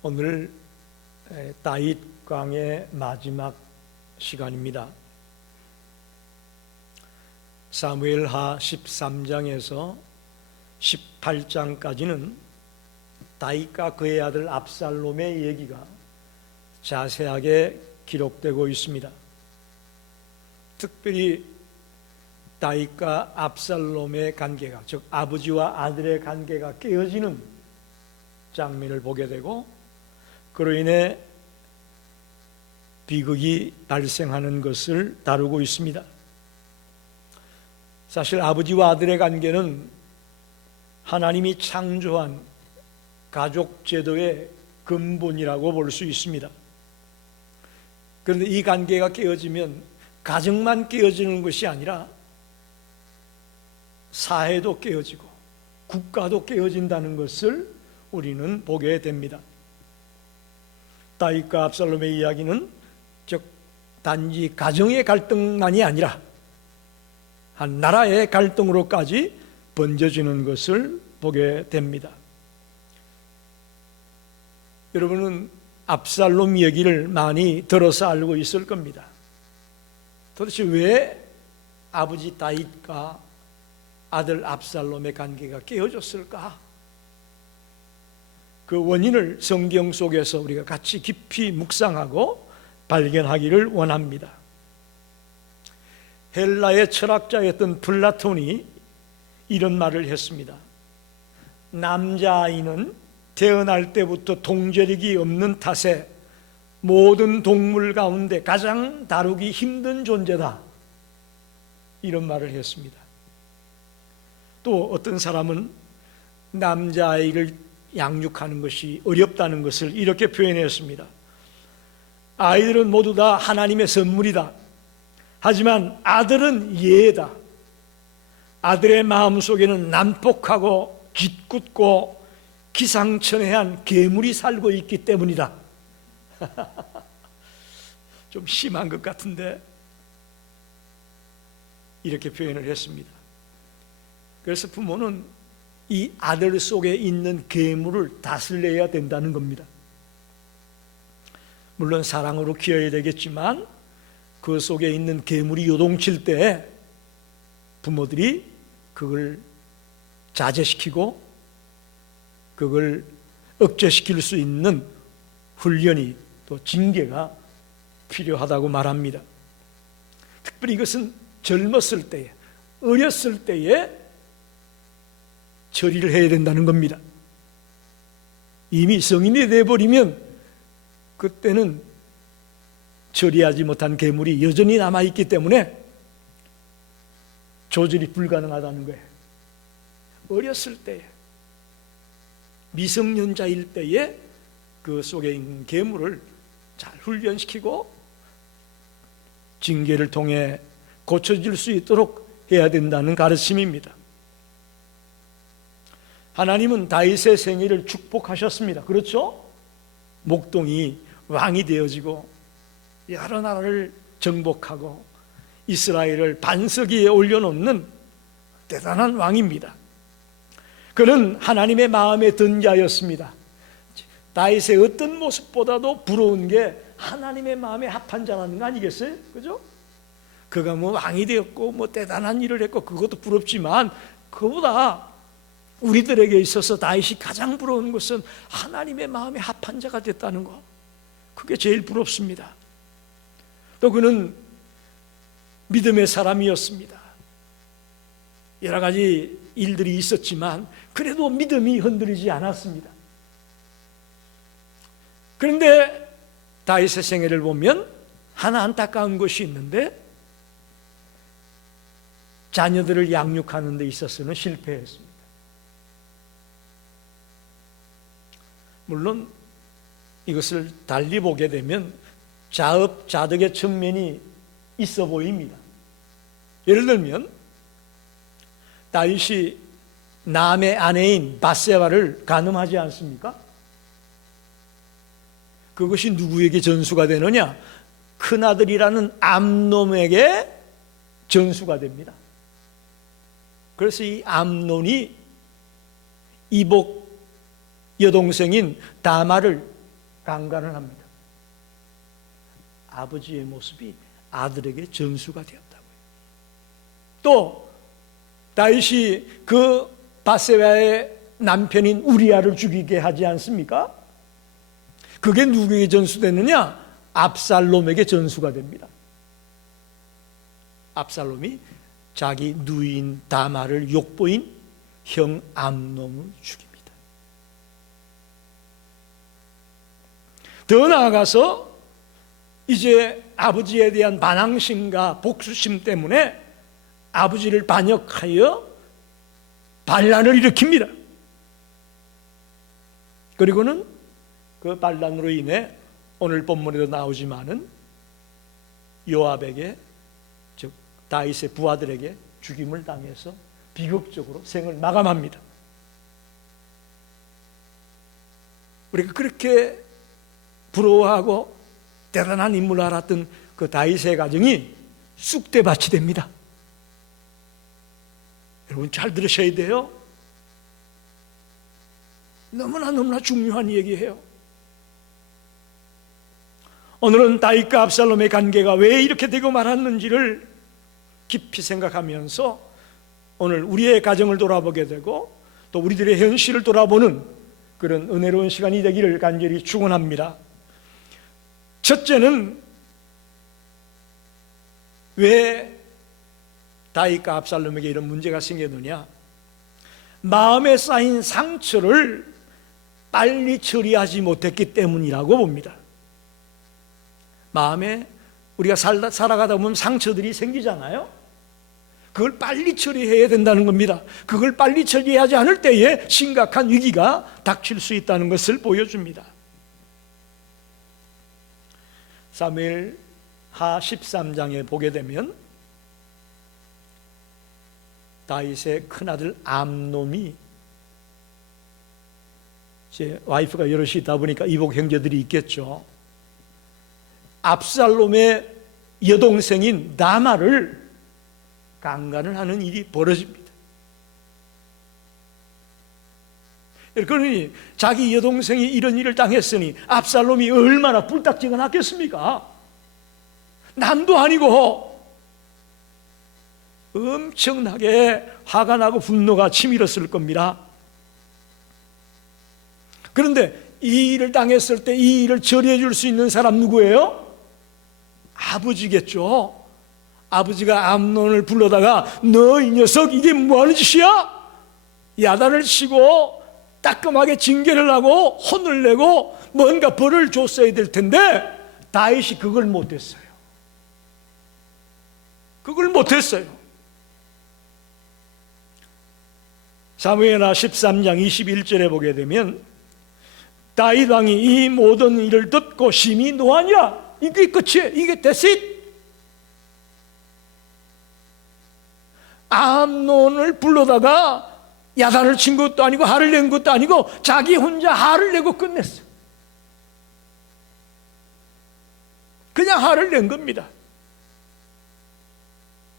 오늘 다윗 강의 마지막 시간입니다. 사무엘하 13장에서 18장까지는 다윗과 그의 아들 압살롬의 얘기가 자세하게 기록되고 있습니다. 특별히 다윗과 압살롬의 관계가, 즉 아버지와 아들의 관계가 깨어지는 장면을 보게 되고, 그로 인해 비극이 발생하는 것을 다루고 있습니다. 사실 아버지와 아들의 관계는 하나님이 창조한 가족 제도의 근본이라고 볼 수 있습니다. 그런데 이 관계가 깨어지면 가정만 깨어지는 것이 아니라 사회도 깨어지고 국가도 깨어진다는 것을 우리는 보게 됩니다. 다윗과 압살롬의 이야기는 즉 단지 가정의 갈등만이 아니라 한 나라의 갈등으로까지 번져지는 것을 보게 됩니다. 여러분은 압살롬 얘기를 많이 들어서 알고 있을 겁니다. 도대체 왜 아버지 다윗과 아들 압살롬의 관계가 깨어졌을까? 그 원인을 성경 속에서 우리가 같이 깊이 묵상하고 발견하기를 원합니다. 헬라의 철학자였던 플라톤이 이런 말을 했습니다. 남자아이는 태어날 때부터 동저력이 없는 탓에 모든 동물 가운데 가장 다루기 힘든 존재다, 이런 말을 했습니다. 또 어떤 사람은 남자아이를 양육하는 것이 어렵다는 것을 이렇게 표현했습니다. 아이들은 모두 다 하나님의 선물이다. 하지만 아들은 예다. 아들의 마음속에는 난폭하고 짓궂고 기상천외한 괴물이 살고 있기 때문이다. 좀 심한 것 같은데 이렇게 표현을 했습니다. 그래서 부모는 이 아들 속에 있는 괴물을 다스려야 된다는 겁니다. 물론 사랑으로 키워야 되겠지만 그 속에 있는 괴물이 요동칠 때 부모들이 그걸 자제시키고 그걸 억제시킬 수 있는 훈련이, 또 징계가 필요하다고 말합니다. 특별히 이것은 젊었을 때에, 어렸을 때에 처리를 해야 된다는 겁니다. 이미 성인이 되어버리면 그때는 처리하지 못한 괴물이 여전히 남아있기 때문에 조절이 불가능하다는 거예요. 어렸을 때에, 미성년자일 때에 그 속에 있는 괴물을 잘 훈련시키고 징계를 통해 고쳐질 수 있도록 해야 된다는 가르침입니다. 하나님은 다윗의 생애를 축복하셨습니다. 그렇죠? 목동이 왕이 되어지고 여러 나라를 정복하고 이스라엘을 반석 위에 올려놓는 대단한 왕입니다. 그는 하나님의 마음에 든 자였습니다. 다윗의 어떤 모습보다도 부러운 게 하나님의 마음에 합한 자라는 거 아니겠어요? 그죠? 그가 뭐 왕이 되었고 뭐 대단한 일을 했고 그것도 부럽지만, 그보다 우리들에게 있어서 다윗이 가장 부러운 것은 하나님의 마음에 합한 자가 됐다는 것, 그게 제일 부럽습니다. 또 그는 믿음의 사람이었습니다. 여러 가지 일들이 있었지만 그래도 믿음이 흔들리지 않았습니다. 그런데 다윗의 생애를 보면 하나 안타까운 것이 있는데, 자녀들을 양육하는 데 있어서는 실패했습니다. 물론 이것을 달리 보게 되면 자업자득의 측면이 있어 보입니다. 예를 들면 다윗이 남의 아내인 밧세바를 간음하지 않습니까? 그것이 누구에게 전수가 되느냐? 큰아들이라는 암논에게 전수가 됩니다. 그래서 이 암논이 이복 여동생인 다말을 강간을 합니다. 아버지의 모습이 아들에게 전수가 되었다고요. 또 다윗이 그 바세바의 남편인 우리아를 죽이게 하지 않습니까? 그게 누구에게 전수됐느냐? 압살롬에게 전수가 됩니다. 압살롬이 자기 누이인 다말을 욕보인 형 암논을 죽입니다. 더 나아가서 이제 아버지에 대한 반항심과 복수심 때문에 아버지를 반역하여 반란을 일으킵니다. 그리고는 그 반란으로 인해 오늘 본문에도 나오지만은 요압에게, 즉 다윗의 부하들에게 죽임을 당해서 비극적으로 생을 마감합니다. 우리가 그렇게 부러워하고 대단한 인물을 알았던 그 다윗의 가정이 쑥대밭이 됩니다. 여러분 잘 들으셔야 돼요. 너무나 중요한 얘기예요. 오늘은 다윗과 압살롬의 관계가 왜 이렇게 되고 말았는지를 깊이 생각하면서 오늘 우리의 가정을 돌아보게 되고 또 우리들의 현실을 돌아보는 그런 은혜로운 시간이 되기를 간절히 축원합니다. 첫째는 왜 다윗과 압살롬에게 이런 문제가 생겼느냐? 마음에 쌓인 상처를 빨리 처리하지 못했기 때문이라고 봅니다. 마음에 우리가 살아가다 보면 상처들이 생기잖아요. 그걸 빨리 처리해야 된다는 겁니다. 그걸 빨리 처리하지 않을 때에 심각한 위기가 닥칠 수 있다는 것을 보여줍니다. 사무엘하 13장에 보게 되면 다윗의 큰아들 암논이, 제 와이프가 여럿이 있다 보니까 이복 형제들이 있겠죠. 압살롬의 여동생인 나말을 강간을 하는 일이 벌어집니다. 그러니 자기 여동생이 이런 일을 당했으니 압살롬이 얼마나 불딱지가 났겠습니까? 남도 아니고 엄청나게 화가 나고 분노가 치밀었을 겁니다. 그런데 이 일을 당했을 때 이 일을 처리해 줄 수 있는 사람 누구예요? 아버지겠죠. 아버지가 암논을 불러다가 너 이 녀석 이게 뭐하는 짓이야? 야단을 치고 따끔하게 징계를 하고 혼을 내고 뭔가 벌을 줬어야 될 텐데 다윗이 그걸 못했어요. 그걸 못했어요. 사무엘하 13장 21절에 보게 되면 다윗 왕이 이 모든 일을 듣고 심히 노하니라. 이게 끝이에요. 이게 that's it. 암논을 불러다가 야단을 친 것도 아니고 화를 낸 것도 아니고 자기 혼자 화를 내고 끝냈어요. 그냥 화를 낸 겁니다.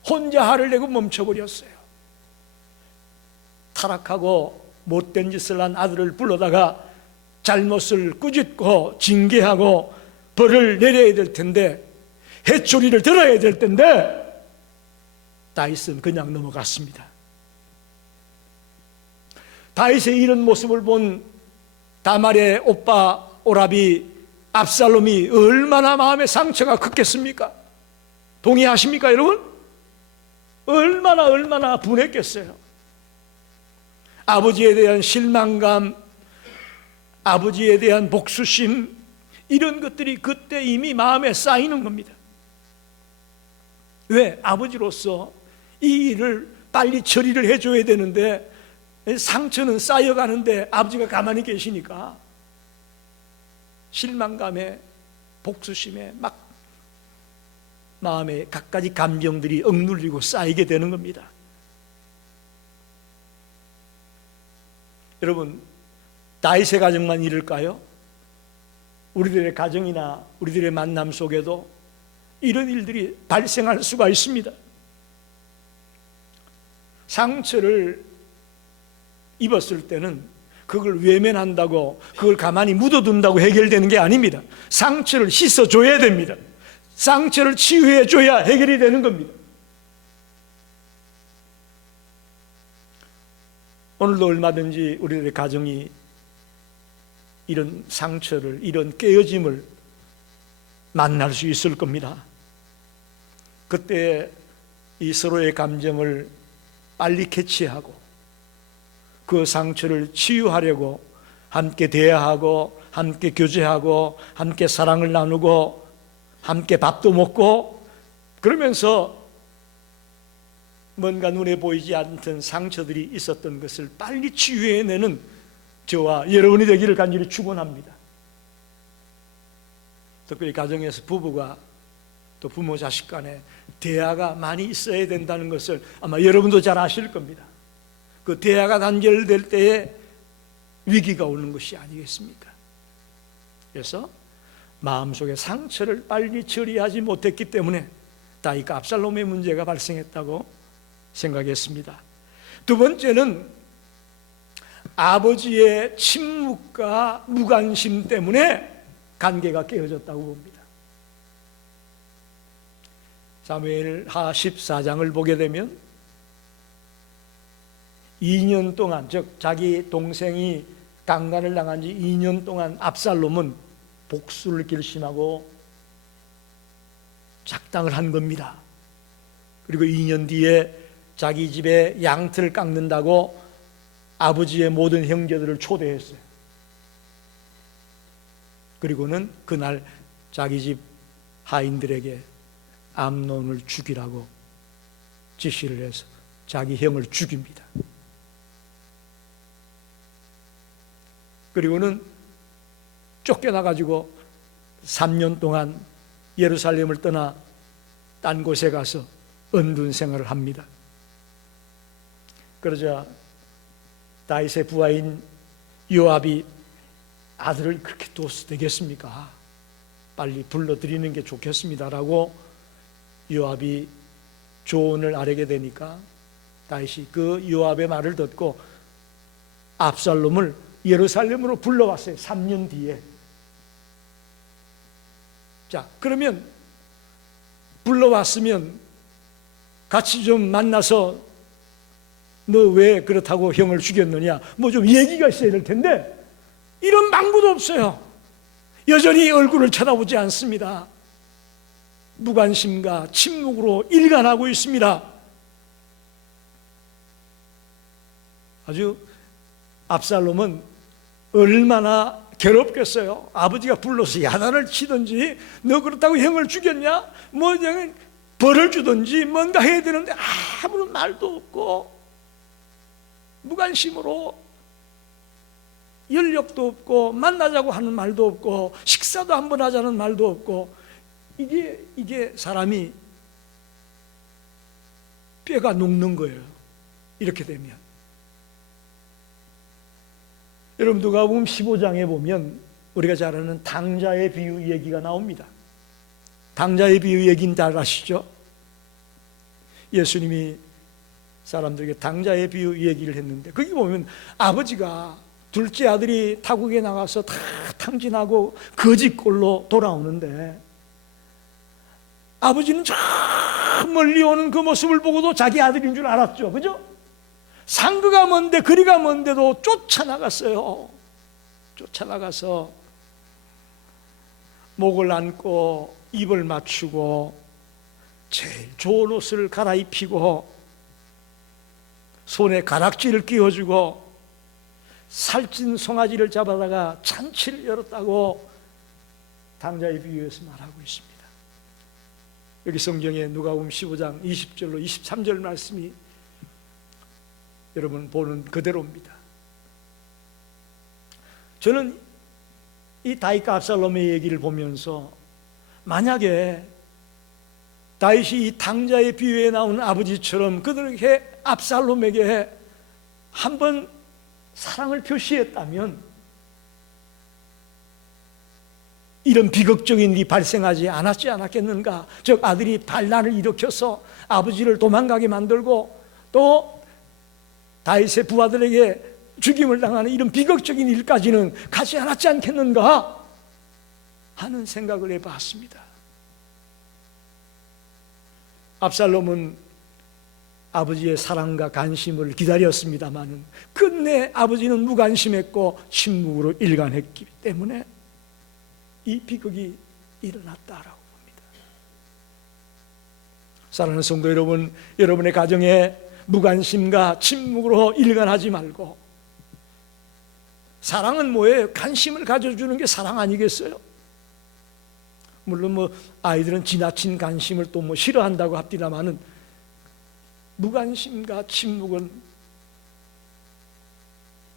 혼자 화를 내고 멈춰버렸어요. 타락하고 못된 짓을 한 아들을 불러다가 잘못을 꾸짖고 징계하고 벌을 내려야 될 텐데, 해초리를 들어야 될 텐데 다윗은 그냥 넘어갔습니다. 다윗의 이런 모습을 본 다말의 오빠 오라비 압살롬이 얼마나 마음의 상처가 컸겠습니까? 동의하십니까 여러분? 얼마나 분했겠어요. 아버지에 대한 실망감, 아버지에 대한 복수심, 이런 것들이 그때 이미 마음에 쌓이는 겁니다. 왜? 아버지로서 이 일을 빨리 처리를 해줘야 되는데 상처는 쌓여가는데 아버지가 가만히 계시니까 실망감에 복수심에 막 마음에 갖가지 감정들이 억눌리고 쌓이게 되는 겁니다. 여러분, 다윗의 가정만 이럴까요? 우리들의 가정이나 우리들의 만남 속에도 이런 일들이 발생할 수가 있습니다. 상처를 입었을 때는 그걸 외면한다고, 그걸 가만히 묻어둔다고 해결되는 게 아닙니다. 상처를 씻어줘야 됩니다. 상처를 치유해줘야 해결이 되는 겁니다. 오늘도 얼마든지 우리들의 가정이 이런 상처를, 이런 깨어짐을 만날 수 있을 겁니다. 그때 이 서로의 감정을 빨리 캐치하고 그 상처를 치유하려고 함께 대화하고 함께 교제하고 함께 사랑을 나누고 함께 밥도 먹고 그러면서 뭔가 눈에 보이지 않던 상처들이 있었던 것을 빨리 치유해내는 저와 여러분이 되기를 간절히 축원합니다. 특별히 가정에서 부부가 또 부모 자식 간에 대화가 많이 있어야 된다는 것을 아마 여러분도 잘 아실 겁니다. 그 대화가 단절될 때에 위기가 오는 것이 아니겠습니까? 그래서 마음속의 상처를 빨리 처리하지 못했기 때문에 다윗과 압살롬의 문제가 발생했다고 생각했습니다. 두 번째는 아버지의 침묵과 무관심 때문에 관계가 깨어졌다고 봅니다. 사무엘하 14장을 보게 되면 2년 동안, 즉 자기 동생이 강간을 당한 지 2년 동안 압살롬은 복수를 결심하고 작당을 한 겁니다. 그리고 2년 뒤에 자기 집에 양털을 깎는다고 아버지의 모든 형제들을 초대했어요. 그리고는 그날 자기 집 하인들에게 암논을 죽이라고 지시를 해서 자기 형을 죽입니다. 그리고는 쫓겨나가지고 3년 동안 예루살렘을 떠나 딴 곳에 가서 은둔 생활을 합니다. 그러자 다윗의 부하인 요압이 아들을 그렇게 둬도 되겠습니까? 빨리 불러드리는 게 좋겠습니다라고 요압이 조언을 아뢰게 되니까 다윗이 그 요압의 말을 듣고 압살롬을 예루살렘으로 불러왔어요. 3년 뒤에. 자, 그러면 불러왔으면 같이 좀 만나서 너 왜 그렇다고 형을 죽였느냐 뭐 좀 얘기가 있어야 될 텐데 이런 방구도 없어요. 여전히 얼굴을 쳐다보지 않습니다. 무관심과 침묵으로 일관하고 있습니다. 아주 압살롬은 얼마나 괴롭겠어요. 아버지가 불러서 야단을 치든지 너 그렇다고 형을 죽였냐 뭐 그냥 벌을 주든지 뭔가 해야 되는데 아무런 말도 없고 무관심으로 연력도 없고 만나자고 하는 말도 없고 식사도 한번 하자는 말도 없고 이게 사람이 뼈가 녹는 거예요. 이렇게 되면 여러분 누가복음 15장에 보면 우리가 잘 아는 당자의 비유 얘기가 나옵니다. 당자의 비유 얘기는 잘 아시죠? 예수님이 사람들에게 당자의 비유 얘기를 했는데 거기 보면 아버지가 둘째 아들이 타국에 나가서 다 탕진하고 거지꼴로 돌아오는데 아버지는 저 멀리 오는 그 모습을 보고도 자기 아들인 줄 알았죠. 그죠? 상거가 먼데 거리가 먼데도 쫓아나갔어요. 쫓아나가서 목을 안고 입을 맞추고 제일 좋은 옷을 갈아입히고 손에 가락지를 끼워주고 살찐 송아지를 잡아다가 잔치를 열었다고 당자의 비유에서 말하고 있습니다. 여기 성경에 누가복음 15장 20절로 23절 말씀이 여러분 보는 그대로입니다. 저는 이 다윗과 압살롬의 얘기를 보면서 만약에 다윗이 이 당자의 비유에 나오는 아버지처럼 그들에게 압살롬에게 한번 사랑을 표시했다면 이런 비극적인 일이 발생하지 않았지 않았겠는가. 즉 아들이 반란을 일으켜서 아버지를 도망가게 만들고 또 다윗의 부하들에게 죽임을 당하는 이런 비극적인 일까지는 가지 않았지 않겠는가 하는 생각을 해봤습니다. 압살롬은 아버지의 사랑과 관심을 기다렸습니다마는 끝내 아버지는 무관심했고 침묵으로 일관했기 때문에 이 비극이 일어났다라고 봅니다. 사랑하는 성도 여러분, 여러분의 가정에 무관심과 침묵으로 일관하지 말고, 사랑은 뭐예요? 관심을 가져주는 게 사랑 아니겠어요? 물론 아이들은 지나친 관심을 또 싫어한다고 합니다마는 무관심과 침묵은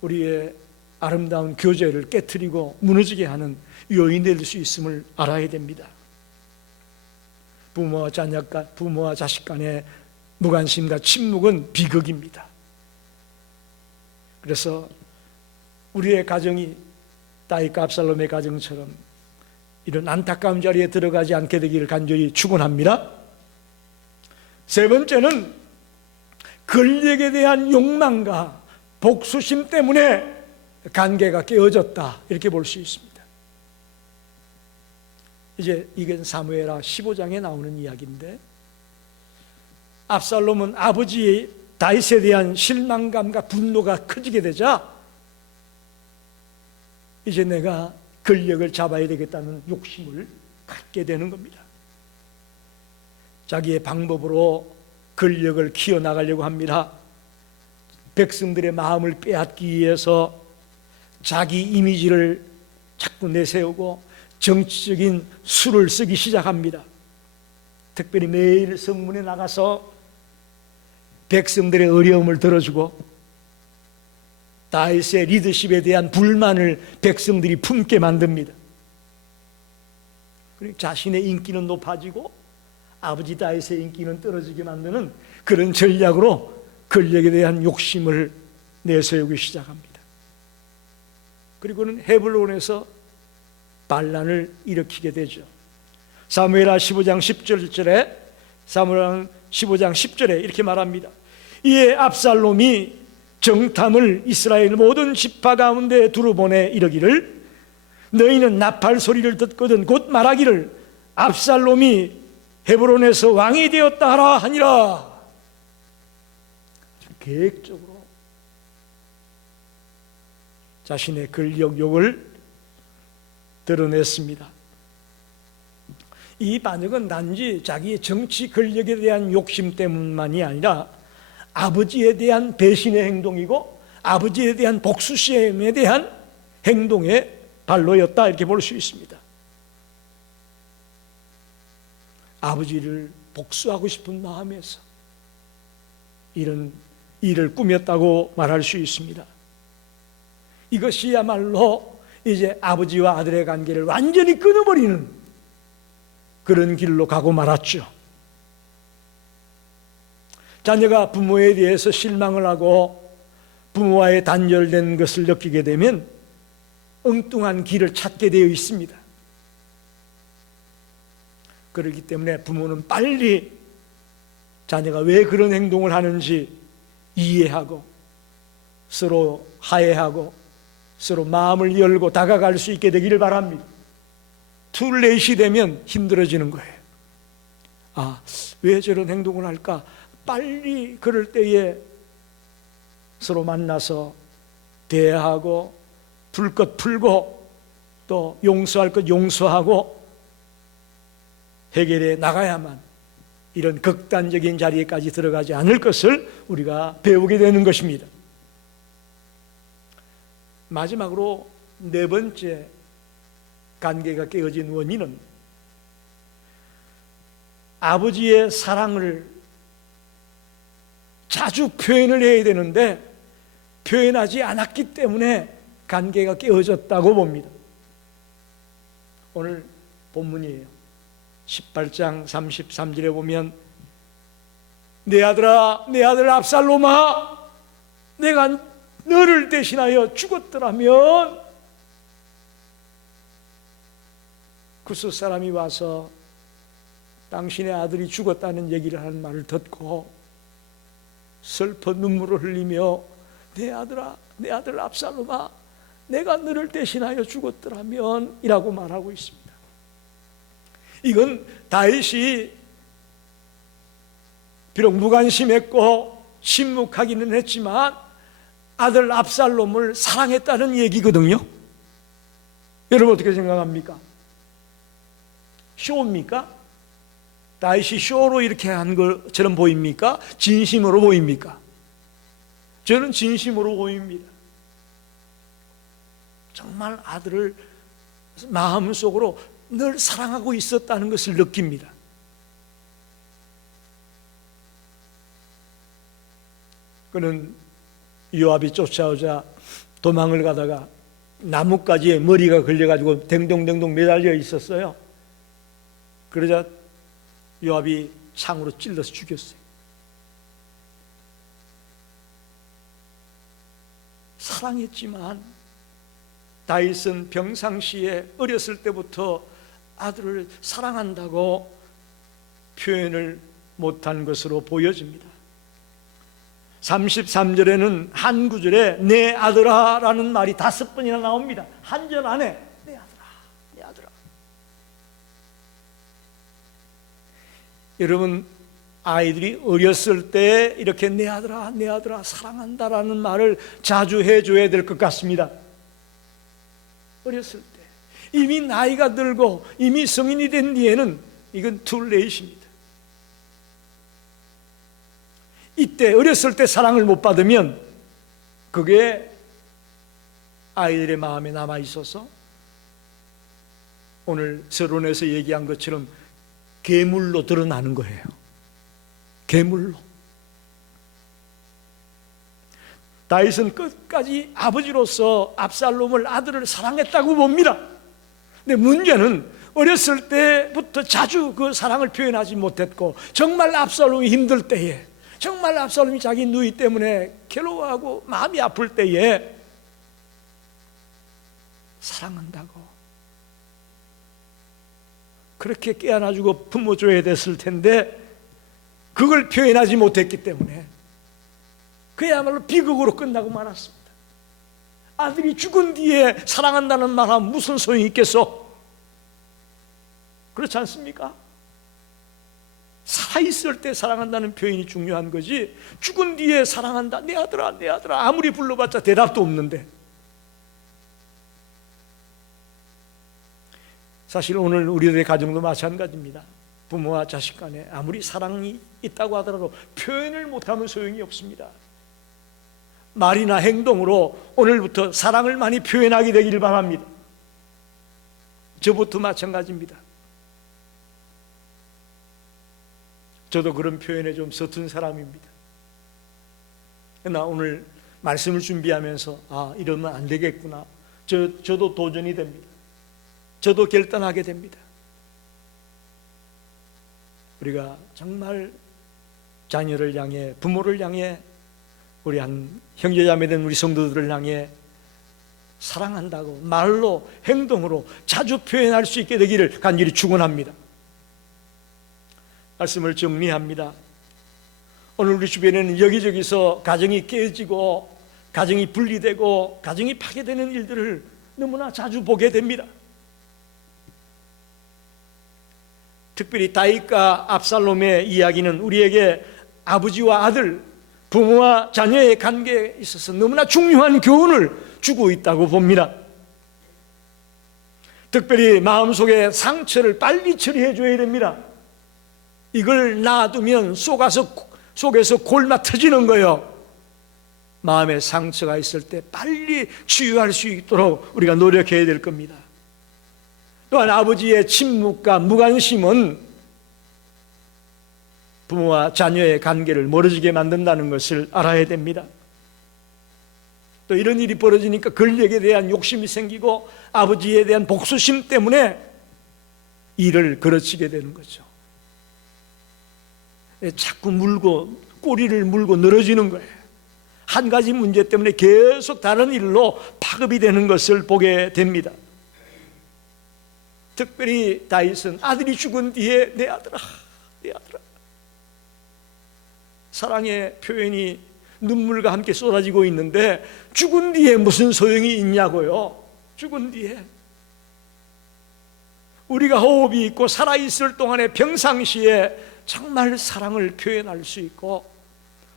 우리의 아름다운 교제를 깨트리고 무너지게 하는 요인이 될 수 있음을 알아야 됩니다. 부모와 자식 간의 무관심과 침묵은 비극입니다. 그래서 우리의 가정이 다윗과 압살롬의 가정처럼 이런 안타까운 자리에 들어가지 않게 되기를 간절히 축원합니다. 세 번째는 권력에 대한 욕망과 복수심 때문에 관계가 깨어졌다, 이렇게 볼 수 있습니다. 이제 이건 사무엘하 15장에 나오는 이야기인데, 압살롬은 아버지 다윗에 대한 실망감과 분노가 커지게 되자 이제 내가 권력을 잡아야 되겠다는 욕심을 갖게 되는 겁니다. 자기의 방법으로 권력을 키워나가려고 합니다. 백성들의 마음을 빼앗기 위해서 자기 이미지를 자꾸 내세우고 정치적인 수를 쓰기 시작합니다. 특별히 매일 성문에 나가서 백성들의 어려움을 들어주고 다윗의 리더십에 대한 불만을 백성들이 품게 만듭니다. 그리고 자신의 인기는 높아지고 아버지 다윗의 인기는 떨어지게 만드는 그런 전략으로 권력에 대한 욕심을 내세우기 시작합니다. 그리고는 헤블론에서 반란을 일으키게 되죠. 사무엘하 15장 10절에 사무엘하 15장 10절에 이렇게 말합니다. 이에 압살롬이 정탐을 이스라엘 모든 지파 가운데 두루 보내 이르기를, 너희는 나팔 소리를 듣거든 곧 말하기를 압살롬이 헤브론에서 왕이 되었다 하라 하니라. 계획적으로 자신의 권력욕을 드러냈습니다. 이 반역은 단지 자기의 정치 권력에 대한 욕심 때문만이 아니라 아버지에 대한 배신의 행동이고 아버지에 대한 복수심에 대한 행동의 발로였다, 이렇게 볼 수 있습니다. 아버지를 복수하고 싶은 마음에서 이런 일을 꾸몄다고 말할 수 있습니다. 이것이야말로 이제 아버지와 아들의 관계를 완전히 끊어버리는 그런 길로 가고 말았죠. 자녀가 부모에 대해서 실망을 하고 부모와의 단절된 것을 느끼게 되면 엉뚱한 길을 찾게 되어 있습니다. 그렇기 때문에 부모는 빨리 자녀가 왜 그런 행동을 하는지 이해하고 서로 화해하고 서로 마음을 열고 다가갈 수 있게 되기를 바랍니다. 툴레이시 되면 힘들어지는 거예요. 왜 저런 행동을 할까? 빨리 그럴 때에 서로 만나서 대화하고 풀 것 풀고 또 용서할 것 용서하고 해결해 나가야만 이런 극단적인 자리에까지 들어가지 않을 것을 우리가 배우게 되는 것입니다. 마지막으로 네 번째 관계가 깨어진 원인은 아버지의 사랑을 자주 표현을 해야 되는데 표현하지 않았기 때문에 관계가 깨어졌다고 봅니다. 오늘 본문이에요. 18장 33절에 보면 내 아들아, 내 아들 압살롬아, 내가 너를 대신하여 죽었더라면 구스 사람이 와서 당신의 아들이 죽었다는 얘기를 하는 말을 듣고 슬퍼 눈물을 흘리며 내 아들아, 내 아들 압살롬아, 내가 너를 대신하여 죽었더라면 이라고 말하고 있습니다. 이건 다윗이 비록 무관심했고 침묵하기는 했지만 아들 압살롬을 사랑했다는 얘기거든요. 여러분 어떻게 생각합니까? 쇼입니까? 다윗이 쇼로 이렇게 한 것처럼 보입니까? 진심으로 보입니까? 저는 진심으로 보입니다. 정말 아들을 마음속으로 늘 사랑하고 있었다는 것을 느낍니다. 그는 요압이 쫓아오자 도망을 가다가 나뭇가지에 머리가 걸려가지고 댕동댕동 매달려 있었어요. 그러자 요압이 창으로 찔러서 죽였어요. 사랑했지만 다윗은 평상시에 어렸을 때부터 아들을 사랑한다고 표현을 못한 것으로 보여집니다. 33절에는 한 구절에 내 아들아 라는 말이 5번이나 나옵니다. 한 절 안에 내 아들아, 내 아들아. 여러분, 아이들이 어렸을 때 이렇게 내 아들아, 내 아들아 사랑한다라는 말을 자주 해줘야 될 것 같습니다. 어렸을 때. 이미 나이가 들고 이미 성인이 된 뒤에는 이건 툴레이트입니다. 이때 어렸을 때 사랑을 못 받으면 그게 아이들의 마음에 남아 있어서 오늘 서론에서 얘기한 것처럼 괴물로 드러나는 거예요. 괴물로. 다윗은 끝까지 아버지로서 압살롬을, 아들을 사랑했다고 봅니다. 근데 문제는 어렸을 때부터 자주 그 사랑을 표현하지 못했고 정말 압살롬이 힘들 때에, 정말 압살롬이 자기 누이 때문에 괴로워하고 마음이 아플 때에 사랑한다고 그렇게 깨안아주고 품어줘야 됐을 텐데 그걸 표현하지 못했기 때문에 그야말로 비극으로 끝나고 말았습니다. 아들이 죽은 뒤에 사랑한다는 말하면 무슨 소용이 있겠어? 그렇지 않습니까? 살아있을 때 사랑한다는 표현이 중요한 거지 죽은 뒤에 사랑한다, 내 아들아, 내 아들아 아무리 불러봤자 대답도 없는데. 사실 오늘 우리들의 가정도 마찬가지입니다. 부모와 자식 간에 아무리 사랑이 있다고 하더라도 표현을 못하면 소용이 없습니다. 말이나 행동으로 오늘부터 사랑을 많이 표현하게 되기를 바랍니다. 저부터 마찬가지입니다. 저도 그런 표현에 좀 서툰 사람입니다. 그러나 오늘 말씀을 준비하면서 이러면 안 되겠구나. 저도 도전이 됩니다. 저도 결단하게 됩니다. 우리가 정말 자녀를 향해, 부모를 향해, 우리 한 형제자매된 우리 성도들을 향해 사랑한다고 말로, 행동으로 자주 표현할 수 있게 되기를 간절히 축원합니다. 말씀을 정리합니다. 오늘 우리 주변에는 여기저기서 가정이 깨지고 가정이 분리되고 가정이 파괴되는 일들을 너무나 자주 보게 됩니다. 특별히 다윗과 압살롬의 이야기는 우리에게 아버지와 아들, 부모와 자녀의 관계에 있어서 너무나 중요한 교훈을 주고 있다고 봅니다. 특별히 마음속의 상처를 빨리 처리해 줘야 됩니다. 이걸 놔두면 속에서 골마 터지는 거예요. 마음에 상처가 있을 때 빨리 치유할 수 있도록 우리가 노력해야 될 겁니다. 또한 아버지의 침묵과 무관심은 부모와 자녀의 관계를 멀어지게 만든다는 것을 알아야 됩니다. 또 이런 일이 벌어지니까 권력에 대한 욕심이 생기고 아버지에 대한 복수심 때문에 일을 걸어치게 되는 거죠. 자꾸 꼬리를 물고 늘어지는 거예요. 한 가지 문제 때문에 계속 다른 일로 파급이 되는 것을 보게 됩니다. 특별히 다윗은 아들이 죽은 뒤에 내 아들아, 내 아들아, 사랑의 표현이 눈물과 함께 쏟아지고 있는데 죽은 뒤에 무슨 소용이 있냐고요. 죽은 뒤에 우리가 호흡이 있고 살아있을 동안에 평상시에 정말 사랑을 표현할 수 있고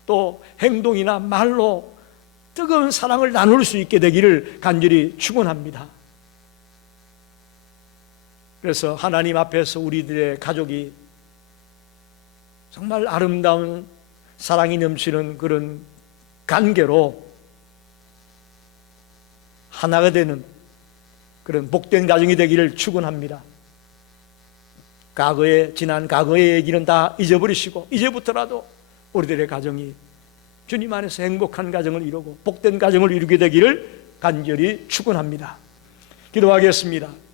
또 행동이나 말로 뜨거운 사랑을 나눌 수 있게 되기를 간절히 축원합니다. 그래서 하나님 앞에서 우리들의 가족이 정말 아름다운 사랑이 넘치는 그런 관계로 하나가 되는 그런 복된 가정이 되기를 축원합니다. 지난 과거의 얘기는 다 잊어버리시고 이제부터라도 우리들의 가정이 주님 안에서 행복한 가정을 이루고 복된 가정을 이루게 되기를 간절히 축원합니다. 기도하겠습니다.